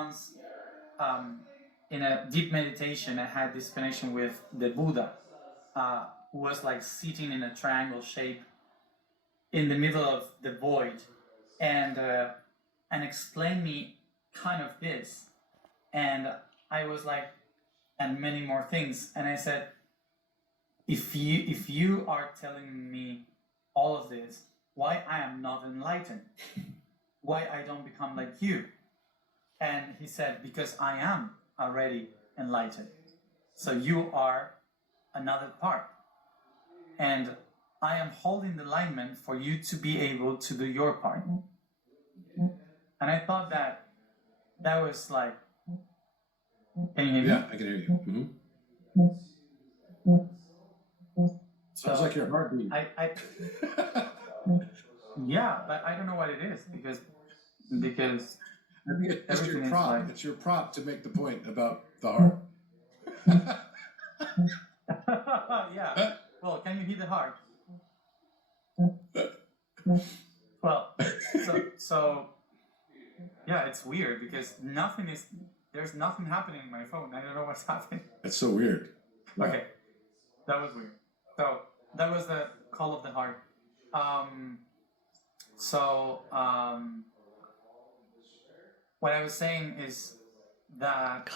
once in a deep meditation, I had this connection with the Buddha, who was like sitting in a triangle shape in the middle of the void, and explained me kind of this, and I was like, and many more things, and I said, if you are telling me all of this, why I am not enlightened? Why I don't become like you? And he said, because I am already enlightened. So you are another part. And I am holding the alignment for you to be able to do your part. And I thought that was like, can you hear me? Yeah, I can hear you. Mm-hmm. Sounds like your heartbeat. Yeah, but I don't know what it is because it's your prop. Like... It's your prop to make the point about the heart. Yeah. Well, can you hear the heart? Well, so yeah, it's weird because there's nothing happening in my phone. I don't know what's happening. That's so weird. Wow. Okay, that was weird. So that was the call of the heart. What I was saying is that